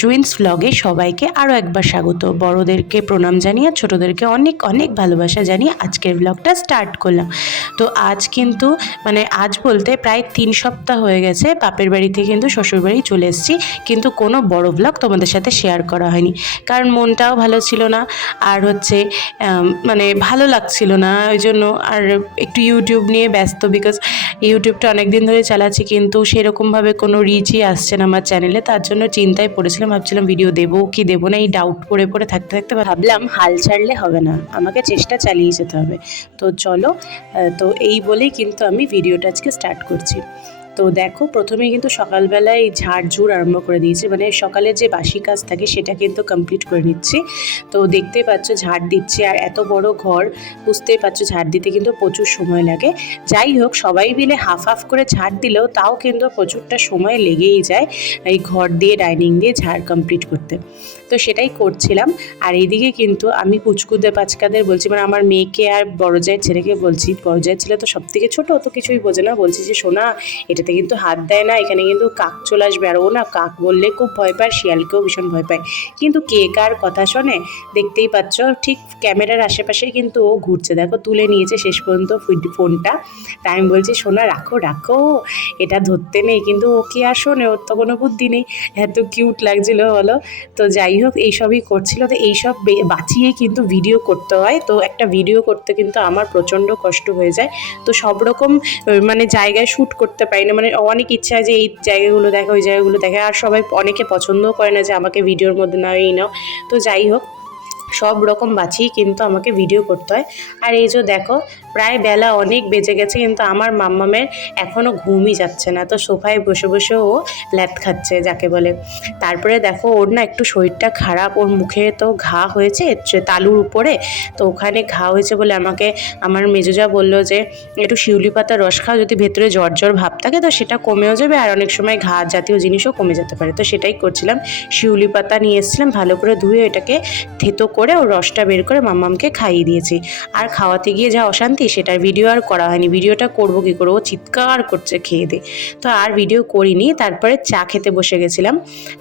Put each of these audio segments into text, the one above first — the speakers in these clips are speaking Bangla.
জুইন্স ভ্লগে সবাইকে আরও একবার স্বাগত। বড়োদেরকে প্রণাম জানিয়ে, ছোটোদেরকে অনেক অনেক ভালোবাসা জানিয়ে আজকের ব্লগটা স্টার্ট করলাম। তো আজ কিন্তু মানে আজ বলতে প্রায় তিন সপ্তাহ হয়ে গেছে, বাপের বাড়িতে কিন্তু শ্বশুরবাড়ি চলে এসেছি, কিন্তু কোনো বড় ব্লগ তোমাদের সাথে শেয়ার করা হয়নি। কারণ মনটাও ভালো ছিল না, আর হচ্ছে মানে ভালো লাগছিল না, ওই জন্য আর একটু ইউটিউব নিয়ে ব্যস্ত বিকজ ইউটিউবটা অনেক দিন ধরে চালাচ্ছি, কিন্তু সেরকমভাবে কোনো রিচই আসছে না আমার চ্যানেলে তার জন্য চিন্তায় পড়েছিলাম ভাবছিলাম ভিডিও দেবো, কি দেবো না, এই ডাউট করে পড়ে থাকতে থাকতে ভাবলাম, হাল ছাড়লে হবে না, আমাকে চেষ্টা চালিয়ে যেতে হবে। তো চলো তো এই বলেই কিন্তু আমি ভিডিওটা আজকে স্টার্ট করছি। তো দেখো প্রথমে কিন্তু সকালবেলায় ঝাড় ঝুড় আরম্ভ করে দিয়েছি। মানে সকালে যে বাসি কাজ থাকে, সেটা কিন্তু কমপ্লিট করে নিচ্ছি। তো দেখতে পাচ্ছ ঝাড় দিচ্ছে। আর এত বড় ঘর, বুঝতেই পারছ ঝাড় দিতে কিন্তু প্রচুর সময় লাগে। যাই হোক, সবাই মিলে হাফ হাফ করে ঝাড় দিলেও তাও কিন্তু প্রচুরটা সময় লেগেই যায় এই ঘর দিয়ে ডাইনিং দিয়ে ঝাড় কমপ্লিট করতে। তো সেটাই করছিলাম। আর এইদিকে কিন্তু আমি কুচকুদে পাচকাদের বলছি মানে আমার মেয়েকে আর বড় জায়ের ছেলেকে বলছি। বড় জায়ের ছেলে তো সব থেকে ছোটো তো কিছুই বোঝে না। বলছি যে সোনা এটাতে কিন্তু হাত দেয় না, এখানে কিন্তু কাক চলে আসবে। আর ও না কাক বললে খুব ভয় পায়, শিয়ালকেও ভীষণ ভয় পায়। কিন্তু কে কার কথা শোনে, দেখতেই পাচ্ছ, ঠিক ক্যামেরার আশেপাশে কিন্তু ও ঘুরছে। দেখো, তুলে নিয়েছে শেষ পর্যন্ত ফোনটা। তাই আমি বলছি সোনা রাখো রাখো, এটা ধরতে নেই। কিন্তু ও কি আর শোনে, ওর তো কোনো বুদ্ধি নেই। এত কিউট লাগছিল, বলো। তো যাই হোক, এইসবই করছিল। তো এইসব বাঁচিয়ে কিন্তু ভিডিও করতে হয়। তো একটা ভিডিও করতে কিন্তু আমার প্রচণ্ড কষ্ট হয়ে যায়। তো সব রকম মানে জায়গায় শ্যুট করতে পারি না। মানে অনেক ইচ্ছা যে এই জায়গাগুলো দেখা, ওই জায়গাগুলো দেখা। আর সবাই অনেকে পছন্দও করে না যে আমাকে ভিডিওর মধ্যে নাও এই নাও। তো যাই হোক সব রকম বাঁচিয়ে কিন্তু আমাকে ভিডিও করতে হয়। আর এই যে দেখো, প্রায় বেলা অনেক বেজে গেছে কিন্তু আমার মাম্মামের এখনও ঘুমই যাচ্ছে না। তো সোফায় বসে বসে ও ল্যাথ খাচ্ছে যাকে বলে। তারপরে দেখো, ওর না একটু শরীরটা খারাপ, ওর মুখে তো ঘা হয়েছে তালুর উপরে। তো ওখানে ঘা হয়েছে বলে আমাকে, আমার মেজোজা বলল যে, একটু শিউলি পাতার রস খাও, যদি ভেতরে জ্বর জ্বর ভাব থাকে তো সেটা কমেও যাবে, আর অনেক সময় ঘা জাতীয় জিনিসও কমে যেতে পারে। তো সেটাই করছিলাম। শিউলি পাতা নিয়ে এসেছিলাম, ভালো করে ধুয়ে এটাকে থেতো করে ওর রসটা বের করে মাম্মামকে খাইয়ে দিয়েছি। আর খাওয়াতে গিয়ে যা অশান্তি সেটার ভিডিও আর করা হয়নি। ভিডিওটা করব কী করব? চিৎকার করছে খেয়ে দে। তো আর ভিডিও করিনি। তারপরে চা খেতে বসে গেছিলাম।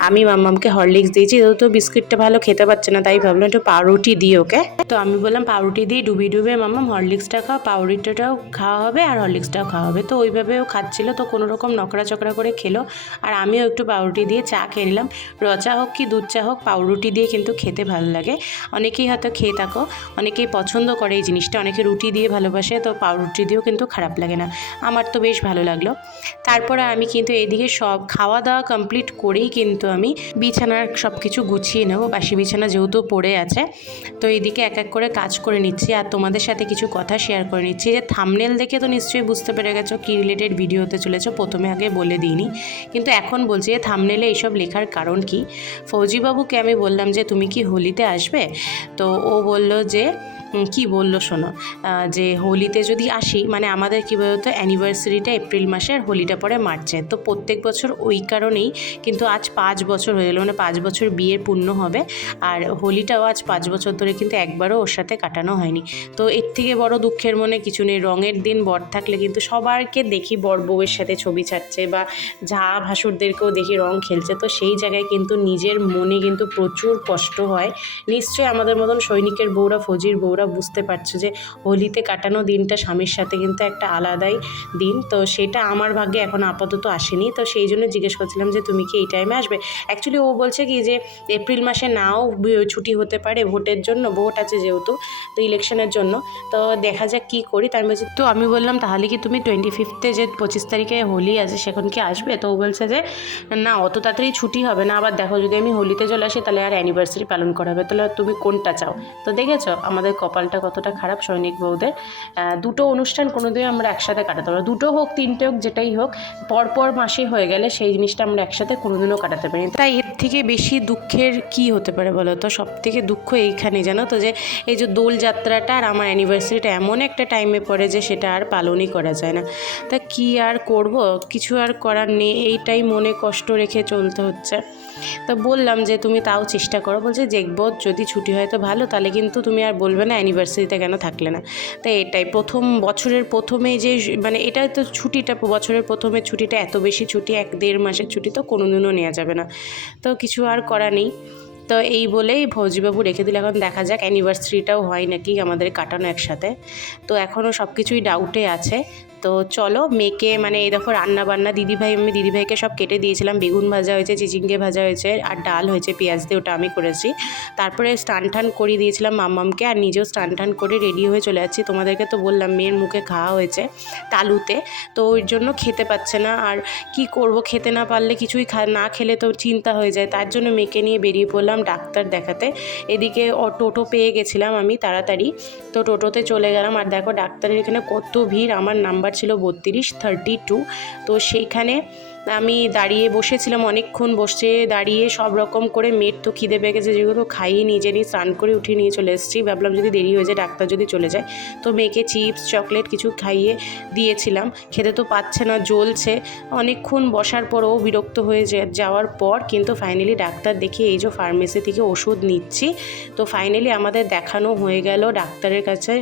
আমি মাম্মামকে হরলিক্স দিয়েছি। তো বিস্কিটটা ভালো খেতে পারছে না, তাই ভাবলাম একটু পাউরুটি দিই ওকে। তো আমি বললাম, পাউরুটি দিয়ে ডুবিয়ে ডুবিয়ে মাম্মাম হরলিক্সটা খাও, পাউরুটিটাও খাওয়া হবে আর হরলিক্সটাও খাওয়া হবে। তো ওইভাবে ও খাচ্ছিল। তো কোনো রকম নকরা চকরা করে খেলো। আর আমিও একটু পাউরুটি দিয়ে চা খেয়ে নিলাম। রচা হোক কি দুধ চা হোক, পাউরুটি দিয়ে কিন্তু খেতে ভালো লাগে। অনেকেই হয়তো খেয়ে থাকো, অনেকেই পছন্দ করে এই জিনিসটা, অনেকে রুটি দিয়ে ভালোবাসে, তো পাউরুটি দিয়েও কিন্তু খারাপ লাগে না। আমার তো বেশ ভালো লাগল। তারপরে আমি কিন্তু এইদিকে সব খাওয়া দাওয়া কমপ্লিট করেই কিন্তু আমি বিছানার সব কিছু গুছিয়ে নেব। বাসি বিছানা যেহেতু পড়ে আছে, তো এইদিকে এক এক করে কাজ করে নিচ্ছি। আর তোমাদের সাথে কিছু কথা শেয়ার করে নিচ্ছি। যে থামনেল দেখে তো নিশ্চয়ই বুঝতে পেরে গেছো কী রিলেটেড ভিডিও হতে চলেছে, প্রথমে আগে বলে দিইনি। কিন্তু এখন বলছি যে থামনেলে এইসব লেখার কারণ কি? ফৌজিবাবুকে আমি বললাম যে, তুমি কি হোলিতে আসবে? তো ও বলল যে কি বলল শোনো? যে হোলিতে যদি আসি মানে আমাদের কী বলতো অ্যানিভার্সারিটা এপ্রিল মাসে আর হোলিটা পরে মার্চে। তো প্রত্যেক বছর ওই কারণেই কিন্তু আজ পাঁচ বছর হয়ে গেলো মানে পাঁচ বছর বিয়ের পূর্ণ হবে। আর হোলিটাও আজ পাঁচ বছর ধরে কিন্তু একবারও ওর সাথে কাটানো হয়নি। তো এর থেকে বড় দুঃখের মনে কিছু নেই। রঙের দিন বর থাকলে কিন্তু সবারকে দেখি বর বউয়ের সাথে ছবি ছাড়ছে বা ঝা ভাসুরদেরকেও দেখি রং খেলছে। তো সেই জায়গায় কিন্তু নিজের মনে কিন্তু প্রচুর কষ্ট হয়। নিশ্চয়ই আমাদের মতন সৈনিকের বউরা, ফৌজির বউরা বুঝতে পারছ যে হোলিতে কাটানো দিনটা স্বামীর সাথে কিন্তু একটা আলাদাই দিন। তো সেটা আমার ভাগ্যে এখন আপাতত আসেনি। তো সেই জন্য জিজ্ঞেস করছিলাম যে তুমি কি এই টাইমে আসবে? অ্যাকচুয়ালি ও বলছে কি যে এপ্রিল মাসে নাও ছুটি হতে পারে ভোটের জন্য, ভোট আছে যেহেতু, তো ইলেকশনের জন্য। তো দেখা যাক কী করি। তার বলছি, তো আমি বললাম, তাহলে কি তুমি টোয়েন্টি ফিফথে যে পঁচিশ তারিখে হোলি আছে, সেখান কি আসবে? তো ও বলছে যে, না, অত তাড়াতাড়ি ছুটি হবে না। আবার দেখো যদি আমি হোলিতে চলে আসি, তাহলে আর অ্যানিভার্সারি পালন করা হবে। তাহলে তুমি কোনটা চাও? তো দেখেছ, আমাদের কপালটা কতটা খারাপ সৈনিক বউদের দুটো অনুষ্ঠান কোনোদিন আমরা একসাথে কাটাতে পারব দুটো হোক, তিনটে হোক, যেটাই হোক, পরপর মাসে হয়ে গেলে সেই জিনিসটা আমরা একসাথে কোনোদিনও কাটাতে পারি। তাই এর থেকে বেশি দুঃখের কি হতে পারে বলো তো? সব থেকে দুঃখ এইখানে জানো তো যে, এই যে দোল যাত্রাটা আর আমার অ্যানিভার্সারিটা এমন একটা টাইমে পড়ে যে সেটা আর পালনই করা যায় না। তা কি আর করব? কিছু আর করার নেই, এইটাই মনে কষ্ট রেখে চলতে হচ্ছে। তো বললাম যে তুমি তাও চেষ্টা করো। বলছে, দেখব, যদি ছুটি হয় তো ভালো, তাহলে কিন্তু তুমি আর বলবে না অ্যানিভার্সারিতে কেন থাকলে না। তাই এটাই, প্রথম বছরের প্রথমে যে মানে এটা তো ছুটিটা, বছরের প্রথমে ছুটিটা, এত বেশি ছুটি, এক দেড় মাসের ছুটি তো কোনোদিনও নেওয়া যাবে না। তো কিছু আর করা নেই। তো এই বলেই ভৌজিবাবু রেখে দিলে। এখন দেখা যাক অ্যানিভার্সারিটাও হয় নাকি আমাদের কাটানো একসাথে। তো এখনও সব কিছুই ডাউটে আছে। তো চলো, মেয়েকে মানে এই দেখো রান্না বান্না দিদিভাই, আমি দিদিভাইকে সব কেটে দিয়েছিলাম। বেগুন ভাজা হয়েছে, চিচিঙ্গে ভাজা হয়েছে, আর ডাল হয়েছে, পেঁয়াজ দিয়ে ওটা আমি করেছি। তারপরে স্টান টান করিয়ে দিয়েছিলাম মাম্মামকে আর নিজেও স্টান টান করে রেডি হয়ে চলে যাচ্ছি। তোমাদেরকে তো বললাম, মেয়ের মুখে খাওয়া হয়েছে তালুতে, তো ওই জন্য খেতে পাচ্ছে না। আর কি করব, খেতে না পারলে কিছুই খা, না খেলে তো চিন্তা হয়ে যায়। তার জন্য মেয়েকে নিয়ে বেরিয়ে পড়লাম। ডাক্তার দেখাতে। এদিকে টোটো পেয়ে গেছিলাম আমি তাড়াতাড়ি। তো টোটোতে চলে গেলাম আর দেখো ডাক্তারের এখানে কত ভিড়। আমার নাম্বার ছিল বত্রিশ থার্টি টু তো সেইখানে আমি দাঁড়িয়ে বসেছিলাম, অনেকক্ষণ বসে দাঁড়িয়ে সব রকম করে মেয়ের তো খিদে পেয়ে গেছে, যেগুলো খাইয়ে নিজে নিয়ে স্নান করে উঠিয়ে নিয়ে চলে এসেছি। ভাবলাম যদি দেরি হয়ে যায়, ডাক্তার যদি চলে যায়। তো মেয়েকে চিপস, চকলেট কিছু খাইয়ে দিয়েছিলাম। খেতে তো পাচ্ছে না, জ্বলছে। অনেকক্ষণ বসার পরও বিরক্ত হয়ে যাওয়ার পর কিন্তু ফাইনালি ডাক্তার দেখে এই যে ফার্মেসি থেকে ওষুধ নিচ্ছি। তো ফাইনালি আমাদের দেখানো হয়ে গেল ডাক্তারের কাছে।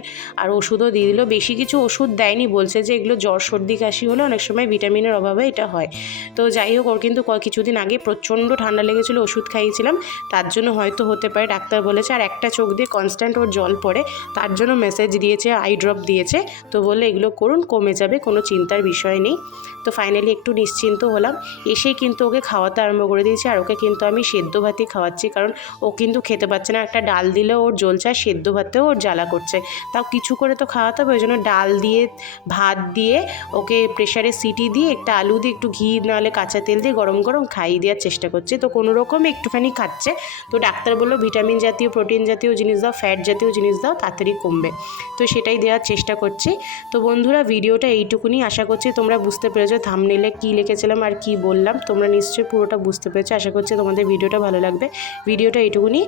আর ওষুধও দিয়ে দিল। বেশি কিছু ওষুধ দেয়নি, বলছে যে এগুলো জ্বর সর্দি কাশি হলে অনেক সময় ভিটামিনের অভাবে এটা হয়। তো যাই হোক, ওর কিন্তু কিছুদিন আগে প্রচণ্ড ঠান্ডা লেগেছিল, ওষুধ খাইয়েছিলাম। তার জন্য হয়তো হতে পারে, ডাক্তার বলেছে, আর একটা চোখ দিয়ে কনস্ট্যান্ট ওর জল পড়ে, তার জন্য মেসেজ দিয়েছে আই ড্রপ দিয়েছে। তো বললে, এগুলো করুন, কমে যাবে, কোনো চিন্তার বিষয় নেই। তো ফাইনালি একটু নিশ্চিন্ত হলাম। এসেই কিন্তু ওকে খাওয়াতে আরম্ভ করে দিয়েছি, আর ওকে কিন্তু আমি সেদ্ধ ভাতই খাওয়াচ্ছি, কারণ ও কিন্তু খেতে পাচ্ছে না। একটা ডাল দিলে ওর জ্বলছে, আর সেদ্ধ ভাতেও ওর জ্বালা করছে। তাও কিছু করে তো খাওয়াতে হবে, ওই জন্য ডাল দিয়ে, ভাত দিয়ে, ওকে প্রেশারে সিটি দিয়ে, একটা আলু দিয়ে একটু ঘি নাহলে কাঁচা তেল দিয়ে গরম গরম খাইয়ে দেওয়ার চেষ্টা করছি। তো কোনো রকম একটুখানি খাচ্ছে। তো ডাক্তার বলল, ভিটামিন জাতীয়, প্রোটিন জাতীয় জিনিস দাও, ফ্যাট জাতীয় জিনিস দাও, তাড়াতাড়ি কমবে। তো সেটাই দেওয়ার চেষ্টা করছি। তো বন্ধুরা, ভিডিওটা এইটুকুনি। আশা করছি তোমরা বুঝতে পেরেছ থামনেলে কী লিখেছিলাম আর কি বললাম। তোমরা নিশ্চয়ই পুরোটা বুঝতে পেরেছ। আশা করছি তোমাদের ভিডিওটা ভালো লাগবে। ভিডিওটা এইটুকুনি।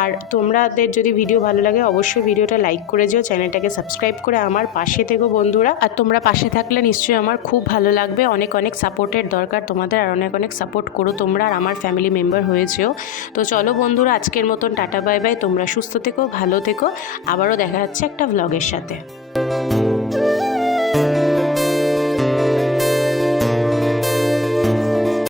আর তোমাদের যদি ভিডিও ভালো লাগে, অবশ্যই ভিডিওটা লাইক করে যেও চ্যানেলটাকে সাবস্ক্রাইব করে আমার পাশে থেকো বন্ধুরা। আর তোমরা পাশে থাকলে নিশ্চয়ই আমার খুব ভালো লাগবে। অনেক অনেক সাপোর্টের দরকার তোমাদের, আর অনেক অনেক সাপোর্ট করো তোমরা, আর আমার ফ্যামিলি মেম্বার হয়েছেও। তো চলো বন্ধুরা, আজকের মতন টাটা বাই বাই তোমরা সুস্থ থেকো, ভালো থেকো। আবারও দেখা যাচ্ছে একটা ভ্লগের সাথে।